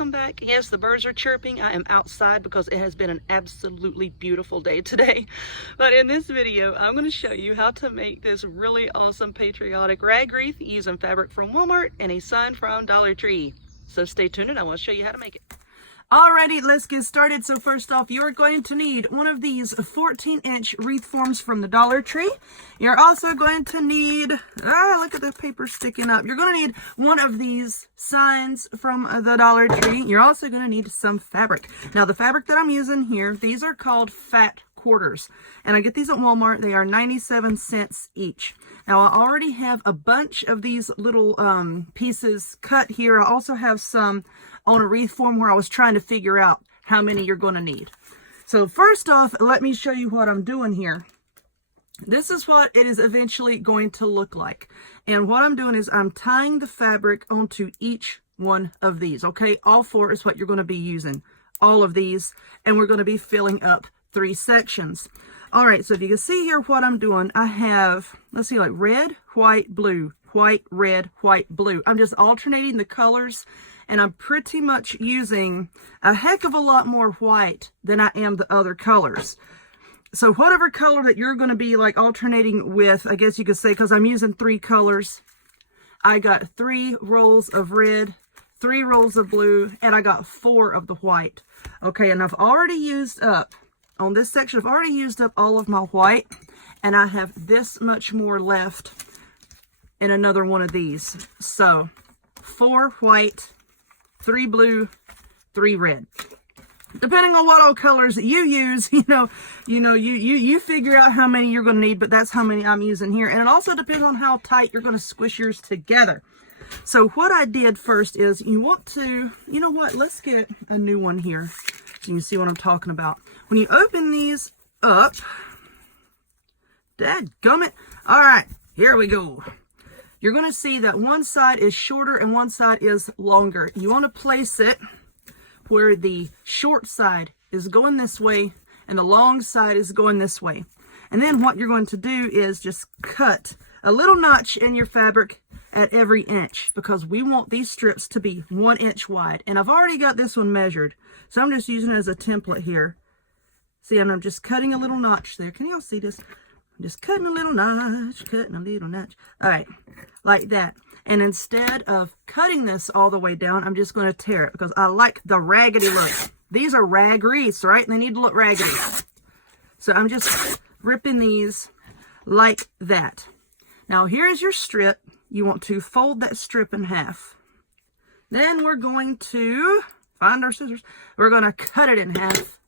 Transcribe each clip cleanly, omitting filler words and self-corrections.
welcome back. Yes, the birds are chirping. I am outside because it has been an absolutely beautiful day today. But in this video, I'm going to show you how to make this really awesome patriotic rag wreath using fabric from Walmart and a sign from Dollar Tree. So stay tuned and I want to show you how to make it. Alrighty, let's get started. So first off, you're going to need one of these 14-inch wreath forms from the Dollar Tree. You're also going to need, look at the paper sticking up. You're going to need one of these signs from the Dollar Tree. You're also going to need some fabric. Now, the fabric that I'm using here, these are called fat quarters. And I get these at Walmart. They are 97 cents each. Now, I already have a bunch of these little pieces cut here. I also have some on a wreath form where I was trying to figure out how many you're going to need. So first off, let me show you what I'm doing here. This is what it is eventually going to look like. And what I'm doing is I'm tying the fabric onto each one of these, okay? All four is what you're going to be using, all of these, and we're going to be filling up 3 sections. All right, so if you can see here what I'm doing, I have, let's see, like red, white, blue, white, red, white, blue. I'm just alternating the colors, and I'm pretty much using a heck of a lot more white than I am the other colors. So whatever color that you're going to be like alternating with, I guess you could say, because I'm using 3 colors, I got 3 rolls of red, 3 rolls of blue, and I got 4 of the white. Okay, and I've already used up, on this section, I've already used up all of my white, and I have this much more left in another one of these. So 4 white, 3 blue, 3 red. Depending on what all colors that you use, you figure out how many you're going to need, but that's how many I'm using here. And it also depends on how tight you're going to squish yours together. So what I did first is you want to, you know what, let's get a new one here so you can see what I'm talking about. When you open these up, dadgummit. All right, here we go. You're going to see that one side is shorter and one side is longer. You want to place it where the short side is going this way and the long side is going this way. And then what you're going to do is just cut a little notch in your fabric at every inch, because we want these strips to be 1 inch wide. And I've already got this one measured, so I'm just using it as a template here. See, and I'm just cutting a little notch there. Can y'all see this? I'm just cutting a little notch, cutting a little notch. All right, like that. And instead of cutting this all the way down, I'm just going to tear it because I like the raggedy look. These are rag wreaths, right? And they need to look raggedy. So I'm just ripping these like that. Now here's your strip. You want to fold that strip in half. Then we're going to find our scissors. We're going to cut it in half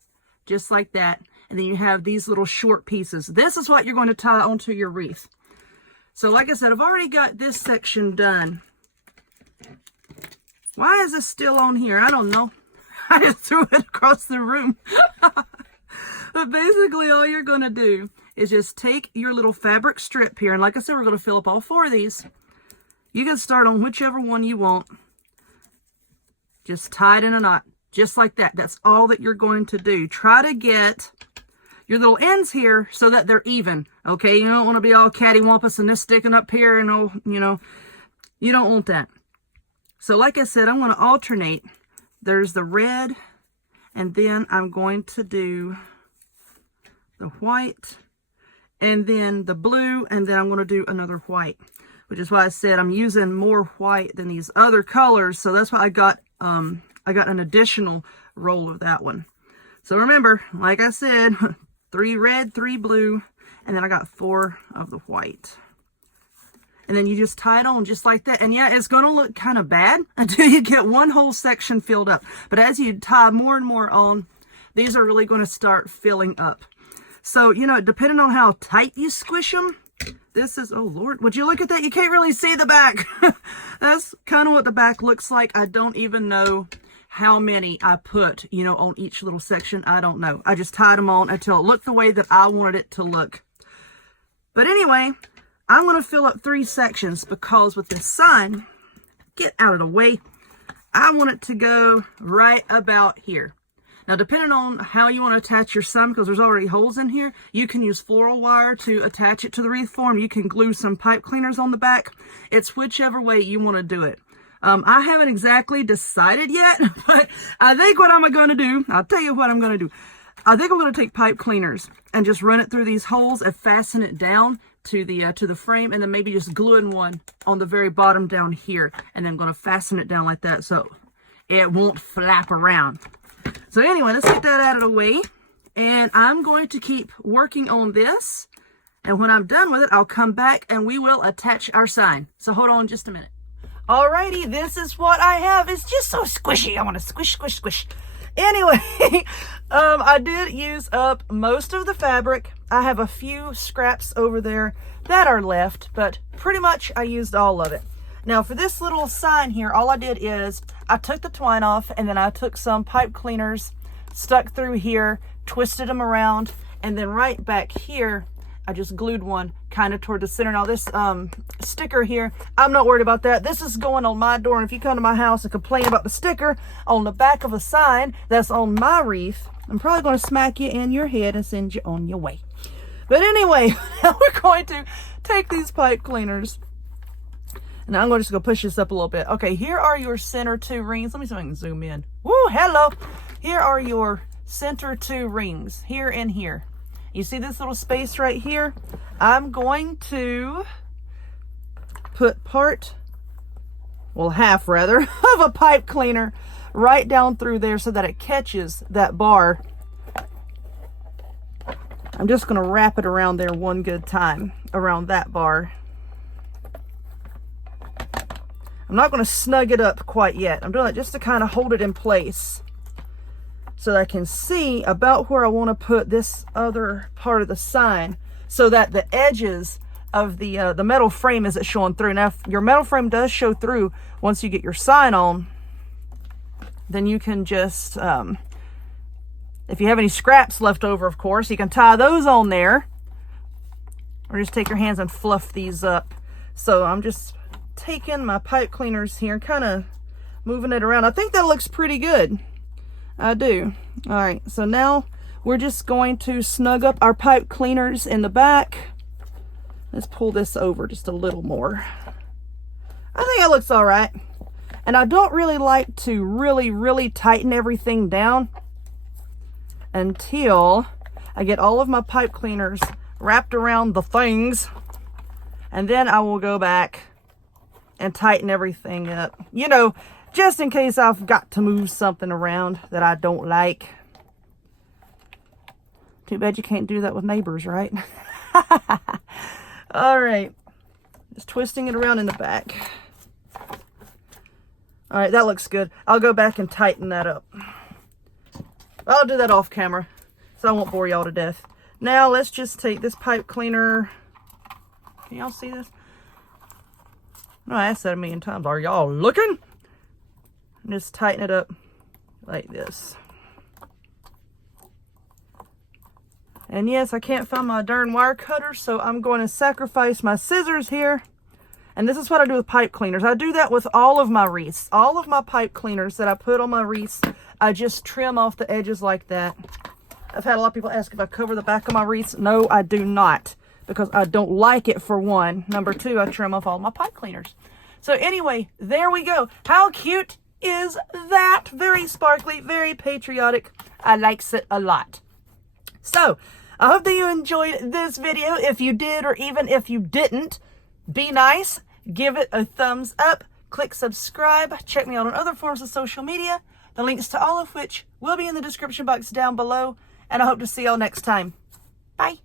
just like that. And then you have these little short pieces. This is what you're going to tie onto your wreath. So like I said, I've already got this section done. Why is this still on here? I don't know. I just threw it across the room. But basically all you're going to do is just take your little fabric strip here. And like I said, we're going to fill up all 4 of these. You can start on whichever one you want. Just tie it in a knot. Just like that. That's all that you're going to do. Try to get your little ends here so that they're even. Okay, you don't want to be all cattywampus and this sticking up here and all, you don't want that. So like I said, I'm going to alternate. There's the red, and then I'm going to do the white, and then the blue, and then I'm going to do another white, which is why I said I'm using more white than these other colors. So that's why I got an additional roll of that one. So remember, like I said, 3 red, 3 blue, and then I got 4 of the white. And then you just tie it on just like that. And yeah, it's going to look kind of bad until you get one whole section filled up. But as you tie more and more on, these are really going to start filling up. So, depending on how tight you squish them, this is, oh Lord, would you look at that? You can't really see the back. That's kind of what the back looks like. I don't even know how many I put, on each little section. I don't know. I just tied them on until it looked the way that I wanted it to look. But anyway, I'm going to fill up 3 sections because with this sign, get out of the way, I want it to go right about here. Now, depending on how you want to attach your sign, because there's already holes in here, you can use floral wire to attach it to the wreath form. You can glue some pipe cleaners on the back. It's whichever way you want to do it. I haven't exactly decided yet, but I think what I'm going to do, I'll tell you what I'm going to do. I think I'm going to take pipe cleaners and just run it through these holes and fasten it down to the frame, and then maybe just glue in one on the very bottom down here, and then I'm going to fasten it down like that so it won't flap around. So anyway, let's get that out of the way, and I'm going to keep working on this, and when I'm done with it, I'll come back and we will attach our sign. So hold on just a minute. Alrighty, this is what I have. It's just so squishy. I want to squish, squish, squish. Anyway, I did use up most of the fabric. I have a few scraps over there that are left, but pretty much I used all of it. Now for this little sign here, all I did is I took the twine off, and then I took some pipe cleaners, stuck through here, twisted them around, and then right back here, I just glued one kind of toward the center. Now this sticker here, I'm not worried about that. This is going on my door, and if you come to my house and complain about the sticker on the back of a sign that's on my wreath, I'm probably going to smack you in your head and send you on your way. But anyway, now we're going to take these pipe cleaners, and I'm going to just go push this up a little bit. Okay, here are your center 2 rings. Let me see if I can zoom in. Woo, hello. Here are your center 2 rings, here and here. You see this little space right here? I'm going to put part, well, half rather, of a pipe cleaner right down through there so that it catches that bar. I'm just going to wrap it around there one good time, around that bar. I'm not going to snug it up quite yet. I'm doing it just to kind of hold it in place, so that I can see about where I want to put this other part of the sign, so that the edges of the metal frame isn't showing through. Now, if your metal frame does show through once you get your sign on, then you can just, if you have any scraps left over, of course, you can tie those on there, or just take your hands and fluff these up. So I'm just taking my pipe cleaners here and kind of moving it around. I think that looks pretty good. I do. All right, so now we're just going to snug up our pipe cleaners in the back. Let's pull this over just a little more. I think it looks all right. And I don't really like to really tighten everything down until I get all of my pipe cleaners wrapped around the things, and then I will go back and tighten everything up. You know, just in case I've got to move something around that I don't like. Too bad you can't do that with neighbors, right? All right. Just twisting it around in the back. All right, that looks good. I'll go back and tighten that up. I'll do that off camera, so I won't bore y'all to death. Now, let's just take this pipe cleaner. Can y'all see this? No, I asked that a million times. Are y'all looking? And just tighten it up like this. And yes, I can't find my darn wire cutter, so I'm going to sacrifice my scissors here. And this is what I do with pipe cleaners. I do that with all of my wreaths. All of my pipe cleaners that I put on my wreaths, I just trim off the edges like that. I've had a lot of people ask if I cover the back of my wreaths. No, I do not, because I don't like it, for one. Number two, I trim off all my pipe cleaners. So anyway, there we go. How cute is that? Very sparkly, very patriotic. I likes it a lot. So, I hope that you enjoyed this video. If you did, or even if you didn't, be nice, give it a thumbs up, click subscribe, check me out on other forms of social media, the links to all of which will be in the description box down below, and I hope to see y'all next time. Bye.